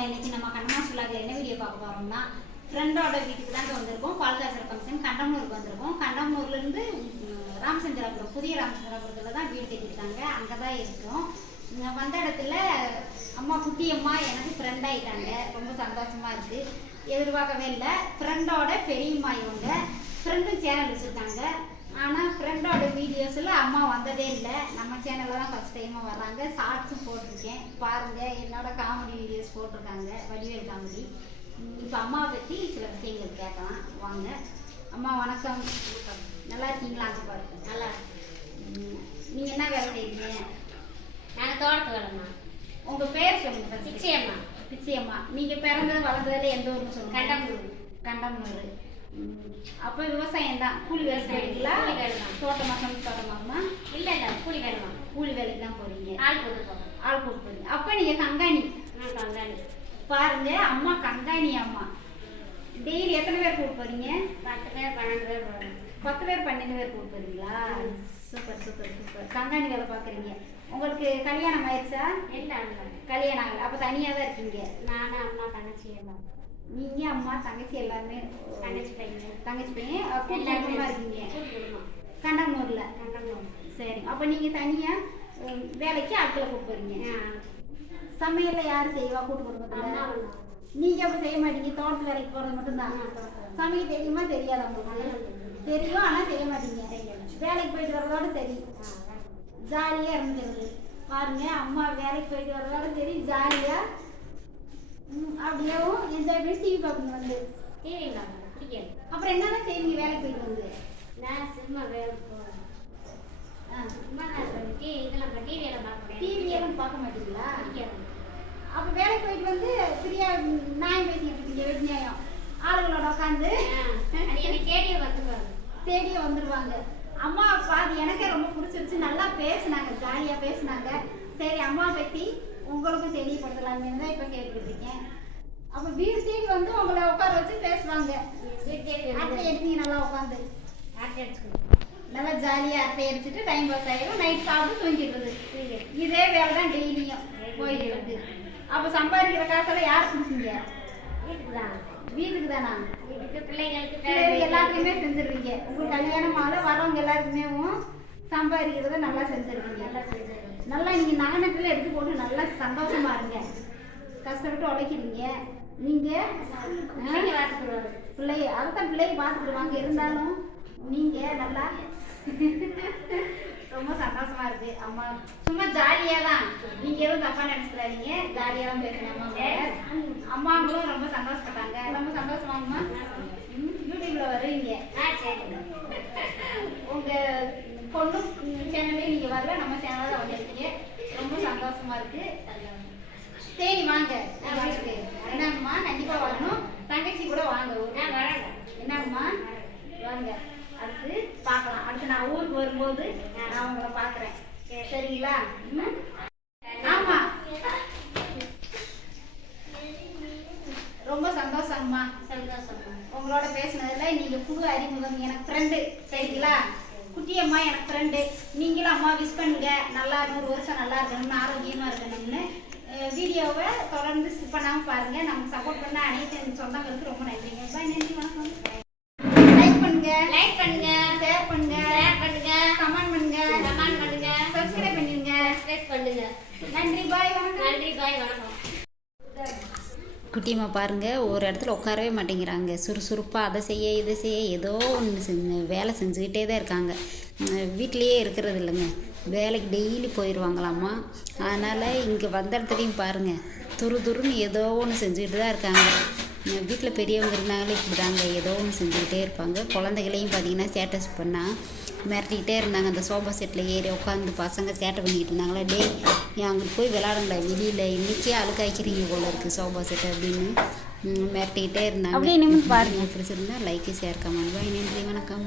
இருக்கீங்களா? இன்னைக்கு நம்ம கண்ணமாஸ் விலாக்ல என்ன வீடியோ பார்க்க போறோம்னா ஃப்ரெண்டோட வீட்டுக்கு தான் வந்திருக்கோம். பால்காசர் ஃபங்க்ஷன் கண்டம்னூருக்கு வந்திருக்கோம். கண்டம்னூர்ல இருந்து ராமச்சந்திராபுரம், புதிய ராமச்சந்திராபுரத்துல தான் வீடு கட்டியிருக்காங்க. அங்கே தான் இருக்கோம். வந்த இடத்துல அம்மா குட்டி அம்மா எனக்கு ஃப்ரெண்ட் ஆகிட்டாங்க. ரொம்ப சந்தோஷமா இருக்கு. எதிர்பார்க்கவே இல்லை. ஃப்ரெண்டோட பெரியம்மா இவங்க. ஃப்ரெண்டும் சேனல் வச்சுருக்காங்க. ஆனால் ஃப்ரெண்டோட வீடியோஸில் அம்மா வந்ததே இல்லை. நம்ம சேனலில் தான் ஃபஸ்ட் டைமாக வர்றாங்க. ஷார்ட்ஸும் போட்டிருக்கேன் பாருங்கள். என்னோட காமெடி வீடியோஸ் போட்டிருக்காங்க, வடிவேல் காமெடி. இப்போ அம்மாவை பற்றி சில விஷயங்கள் கேட்கலாம் வாங்க. அம்மா வணக்கம். நல்லா இருக்கீங்களா? அங்கே பாருங்க. நல்லா நீங்கள் என்ன வேலை செய்வீங்க? நாங்கள் தோட்டத்து வேலைம்மா. உங்கள் பேர் சொல்லுங்கள். பிச்சையம்மா. பிச்சையம்மா. நீங்கள் பிறந்தது வளர்ந்ததில் எந்த ஊர்னு சொல்லுங்கள்? கண்டம்னூர். கண்டம்னூர். அப்போ விவசாயம் தான். கூலி விவசாயிங்களா? கூலி வேலை தான். தோட்டமா, சொந்த தோட்டமாமா? இல்லை இல்லை, கூலி வேலை தான். கூலி வேலைக்கு தான் போறீங்க. ஆள் போட்டு போகிறோம். ஆள் போட்டு போறீங்க. அப்போ நீங்கள் கங்காணி. கங்காணி. பாருங்க, அம்மா கங்காணி அம்மா. டெய்லி எத்தனை பேர் கூட்டு போறீங்க? 10 பேர் 12 பேர் போகிறோம். 10 பேர் 12 பேர் கூட்டு போறீங்களா? Super super super. கங்காணி வேலை பார்க்குறீங்க. உங்களுக்கு கல்யாணம் ஆயிடுச்சா? இல்லை, கல்யாணம் ஆகலை. அப்போ தனியாக தான் இருக்கீங்க. நானும் அம்மா தங்கச்சி எல்லாம். நீங்கள் அம்மா தங்கச்சி எல்லாருமே? தங்கச்சி பையன். தங்கச்சி பையன் எல்லாருமே இருக்கீங்க. குடும்பம். கண்டம்னூர்ல. கண்டம்னூர். சரி. அப்போ நீங்கள் தனியாக வேலைக்கு ஆட்களை கூட்டு போறீங்க. சமையல்ல யார் செய்வா கூட்டு குடும்பத்தில்? நீங்கள் அப்போ செய்ய மாட்டீங்க. தோட்டத்து வேலைக்கு போகிறது மட்டும்தான். சமைக்க தெரியுமா தெரியாதா உங்களுக்கு? தெரியும், ஆனால் செய்ய மாட்டீங்க. வேலைக்கு போயிட்டு வர்றதோட சரி, ஜாலியாக இருந்துக்கிறது. பாருங்க, அம்மா வேலைக்கு போயிட்டு வர்றதோட சரி ஜாலியாக அப்படியேவும் என்ஜாய் பண்ணி டிவி பார்ப்பீங்க வந்து. டிவி பிடிக்காது. அப்புறம் என்னதான் செய்வீங்க வேலைக்கு போயிட்டு வந்து? நான் சும்மா வேலை போகிறேன். சும்மா தான் இதெல்லாம் டிவி எல்லாம் பார்க்க டிவி எல்லாம் பார்க்க மாட்டீங்களா? பிடிக்காது. அப்போ வேலைக்கு போயிட்டு வந்து ஃப்ரீயாக நியாயம் பேசிக்கிட்டு இருக்கீங்க. வெட்டி நியாயம் ஆளுங்களோட உட்காந்து என்னை தேடியே வந்துடுவாங்க. தேடியே வந்துடுவாங்க. அம்மா அப்பா அது எனக்கே ரொம்ப பிடிச்சிருச்சு. நல்லா பேசுனாங்க, ஜாலியாக பேசுனாங்க. சரி, அம்மா பற்றி உங்களுக்கும் தெரியப்படுத்தலாமே தான் இப்போ கேட்டுக்கிட்டு இருக்கேன். அப்போ வீடு தேடி வந்து உங்களை உட்கார வச்சு பேசுவாங்க. அட்டை எடுத்தீங்க நல்லா உட்காந்து ஆட்டை அடிச்சுக்கணும். நல்லா ஜாலியாக அட்டை அடிச்சுட்டு டைம் பாஸ் ஆகிடும். நைட் சாப்பிட்டு தூங்கிடுறது. இதே வேலை தான் டெய்லியும் போயிட்டு இருக்கு. அப்போ சம்பாதிக்கிற காசெல்லாம் யார் கொடுப்பீங்க? வீட்டுக்கு தான். வீட்டுக்கு தானா? வீட்டுக்கு பிள்ளைங்களுக்கு எல்லாத்துக்குமே செஞ்சிருவீங்க. உங்களுக்கு கல்யாணம் ஆகல வரவங்க எல்லாருக்குமே சம்பாதிக்கிறத நல்லா செஞ்சிருக்கீங்க. நல்லா செஞ்சிருக்கோம். நல்லா நீங்கள் நகனத்தில் எடுத்து போட்டு நல்லா சந்தோஷமா இருங்க. கஷ்டப்பட்டு உழைக்கிறீங்க நீங்கள். பிள்ளைய அதைத்தான் பிள்ளைய பார்த்துக்கிடுவாங்க. இருந்தாலும் நீங்கள் நல்லா ரொம்ப சந்தோஷமா இருக்கு. அம்மா சும்மா ஜாலியாக தான். நீங்கள் எதுவும் தப்பாக நினச்சிக்கிறாதீங்க. ஜாலியாக தான் பேசுகிறேன். அம்மாங்களும் ரொம்ப சந்தோஷப்பட்டாங்க. ரொம்ப சந்தோஷமாங்கம்மா. யூடியூப்ல வருவீங்க. சரி. உங்கள் பொண்ணு சேனல்லே நீங்கள் வரல, நம்ம சேனலில் தான் வந்துருக்கீங்க. ரொம்ப சந்தோஷமா இருக்கு. சரி வாங்க வீட்டுக்கு. என்னங்கம்மா, கண்டிப்பாக வரணும். தங்கச்சி கூட வாங்க. என்னங்கம்மா வாங்க. அடுத்து பார்க்கலாம். அடுத்து நான் ஊருக்கு வரும்போது நான் உங்களை பார்க்குறேன். சரிங்களா? ஆமாம், ரொம்ப சந்தோஷங்கம்மா. சந்தோஷம். உங்களோட பேசினதில் நீங்கள் புது அறிமுகம். எனக்கு ஃப்ரெண்டு. சரிங்களா? குட்டியம்மா எனக்கு ஃப்ரெண்டு. நீங்களும் அம்மா விஷ் பண்ணுங்க. நல்லா 100 வருஷம் நல்லா இருக்கணும்னு, ஆரோக்கியமாக இருக்கணும்னு. வீடியோவை தொடர்ந்து ஸ்கிப் பண்ணாமல் பாருங்கள். நமக்கு சப்போர்ட் பண்ண அனைத்து சொந்தங்களுக்கு ரொம்ப நன்றிங்க. பாய். நன்றி, வணக்கம். லைக் பண்ணுங்க, ஷேர் பண்ணுங்க, கமெண்ட் பண்ணுங்க, சப்ஸ்கிரைப் பண்ணிடுங்க. நன்றி, பாய், வணக்கம். குட்டியம்மா பாருங்கள், ஒரு இடத்துல உட்காரவே மாட்டேங்கிறாங்க. சுறுசுறுப்பாக அதை செய்ய இதை செய்ய ஏதோ ஒன்று வேலை செஞ்சுக்கிட்டே தான் இருக்காங்க. வீட்டிலையே இருக்கிறது இல்லைங்க. வேலைக்கு டெய்லி போயிடுவாங்களாம்மா. அதனால் இங்கே வந்த இடத்துலையும் பாருங்கள், துருன்னு ஏதோ ஒன்று செஞ்சுக்கிட்டு தான் இருக்காங்க. வீட்டில் பெரியவங்க இருந்தாங்களே இப்படி தாங்க, ஏதோ ஒன்று செஞ்சுக்கிட்டே இருப்பாங்க. குழந்தைகளையும் பார்த்திங்கன்னா ஸ்டேட்டஸ் பண்ணால் மிரட்டிக்கிட்டே இருந்தாங்க. அந்த சோஃபா செட்டில் ஏறி உட்காந்து பசங்க சேட்டை பண்ணிக்கிட்டு இருந்தாங்களா, அங்கே போய் விளாடுங்களா வெளியில், இன்றைக்கே அழுக்காய்க்கிறீங்க போல இருக்குது சோஃபா செட்டு அப்படின்னு மிரட்டிக்கிட்டே இருந்தாங்க. அப்படியே பாருங்கள். பிடிச்சிருந்தா லைக், ஷேர், கமெண்ட். பாய். நன்றி, வணக்கம்.